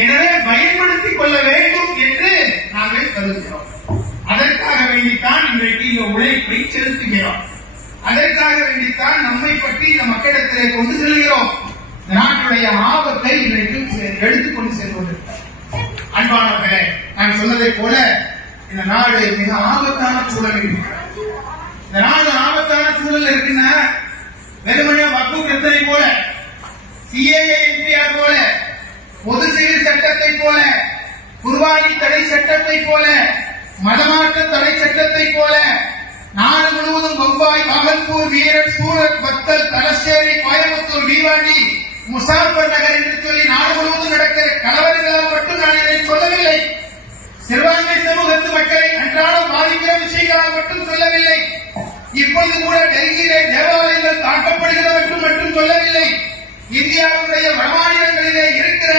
எனவே பயன்படுத்திக் கொள்ள வேண்டும் என்று நாங்கள் கருதுகிறோம். அதற்காக வேண்டித்தான் இன்றைக்கு இந்த உழைப்பை செலுத்துகிறோம். அதற்காக வேண்டித்தான் நம்மை பற்றி இந்த மக்களிடத்திலே கொண்டு செல்கிறோம். நாட்டுடைய ஆபத்தை இன்றைக்கு எடுத்துக்கொண்டு செல்வதற்கு. அன்பானவர்களே, நான் சொன்னதை போல இந்த நாடு மிக ஆபத்தான சூழல் இருக்கிறது. இந்த நாடு ஆபத்தான சூழல் இருக்குன்னா வெறுமனே வக்ஃபு பிரச்சனை போல, சிஏஏ என்பிஆர் போல, பொது சிவில் சட்டத்தை போல, குர்பானி தடை சட்டத்தை போல, மதமாற்ற தடை சட்டத்தை போல, நாடு முழுவதும் பம்பாய், பாகல்பூர், மீரட், சூரத், பத்தல், தலசேரி, கோயம்புத்தூர், பீவாண்டி, முசாஃபர் நகர் என்று சொல்லி நாடு முழுவதும் நடக்கிற கலவரங்களால் மட்டும் நான் இதை சொல்லவில்லை. சிறுபான்மை சமூகத்து மக்களை அன்றாடம் பாதிக்கிற விஷயங்களால் மட்டும் சொல்லவில்லை. இப்போது கூட டெல்லியிலே தேவாலயங்கள் தாக்கப்படுகிறது மட்டும் சொல்லவில்லை. இந்தியாவுடைய வடமாநிலங்களிலே இருக்கிற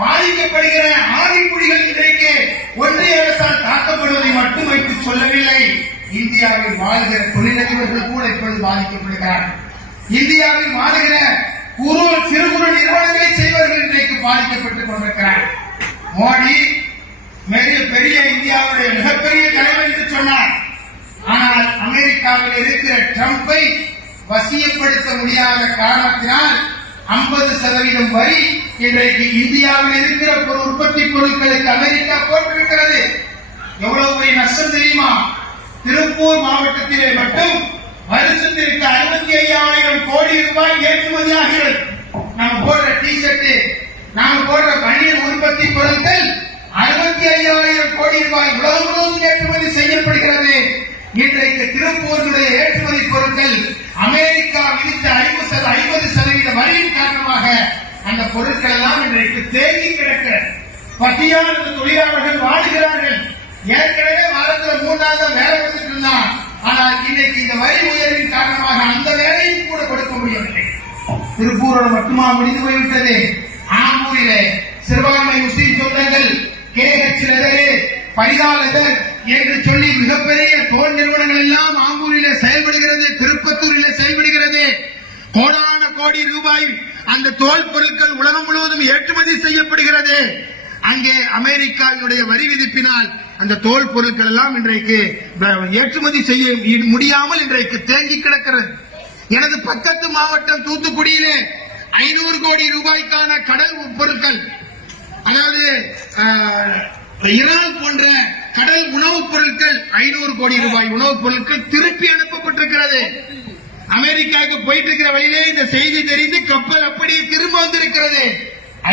பாதிக்கப்படுகிற ஆதிக்குடிகள் இன்றைக்கு ஒன்றிய அரசால் தாக்கப்படுவதை மட்டும் வைத்து சொல்லவில்லை. இந்தியாவில் வாழ்கிற தொழிலதிபர்கள் கூட இப்பொழுது பாதிக்கப்படுகிறார்கள். இந்தியாவில் வாழ்கிற சிறு குறு நிறுவனங்களை செய்வர்கள் இன்றைக்கு பாதிக்கப்பட்டுக் கொண்டிருக்கிறார். மோடி பெரிய இந்தியாவுடைய மிகப்பெரிய தலைவர் என்று சொன்னார். ஆனால் அமெரிக்காவில் இருக்கிற ட்ரம்பை வசியப்படுத்த முடியாத காரணத்தினால் 50% வரி இன்றைக்கு இந்தியாவில் இருக்கிற உற்பத்தி பொருட்களுக்கு அமெரிக்கா போட்டிருக்கிறது. எவ்வளவு பெரிய நஷ்டம் தெரியுமா? திருப்பூர் மாவட்டத்திலே மட்டும் வருஷத்திற்கு 65,000 கோடி ரூபாய் ஏற்றுமதி ஆகிறது. நாம் போடுற டி-ஷர்ட், நாம் போடுற பனியன் உற்பத்தி பொருட்கள் 65,000 கோடி ரூபாய் உலகம் முழுவதும் ஏற்றுமதி செய்யப்படுகிறது. இன்றைக்கு திருப்பூருடைய ஏற்றுமதி பொருட்கள் அமெரிக்கா விதித்த 50% வரியின் காரணமாக அந்த பொருட்கள் எல்லாம் இன்றைக்கு தேங்கி கிடக்கிறது. பசியான தொழிலாளர்கள் வாடுகிறார்கள். ஏற்கனவே வாரத்தில் 3 நாள் தான் வேலை கொடுத்துட்டு இருந்தான். ஆனால் இன்னைக்கு இந்த வரி உயர்வின் காரணமாக அந்த வேலையும் கூட கொடுக்க முடியவில்லை. திருப்பூரோடு மட்டுமா முடிந்து போய்விட்டது. ஆம்பூரிலே சிறுபான்மை முஸ்லிம் சொந்தங்கள் KH லெதர், பைதா லெதர் என்று சொல்லி மிகப்பெரிய தோல் நிறுவனங்கள் எல்லாம் ஆம்பூரிலே செயல்படுகிறது, திருப்பத்தூரிலே செயல்படுகிறது. கோடான கோடி ரூபாய் அந்த தோல் பொருட்கள் உலகம் முழுவதும் ஏற்றுமதி செய்யப்படுகிறது. அங்கே அமெரிக்காவுடைய வரி விதிப்பினால் அந்த தோல் பொருட்கள் எல்லாம் இன்றைக்கு ஏற்றுமதி செய்ய முடியாமல் இன்றைக்கு தேங்கி கிடக்கிறது. எனது பக்கத்து மாவட்டம் தூத்துக்குடியிலே 500 கோடி ரூபாய்க்கான கடல் பொருட்கள், அதாவது இறால் போன்ற கடல் உணவுப் பொருட்கள் 500 கோடி ரூபாய் உணவுப் பொருட்கள் திருப்பி அனுப்பப்பட்டிருக்கிறது. அமெரிக்காவுக்கு போயிட்டு இருக்கிற வழியிலே இந்த செய்தி தெரிந்து கப்பல் அப்படியே திரும்ப வந்திருக்கிறது.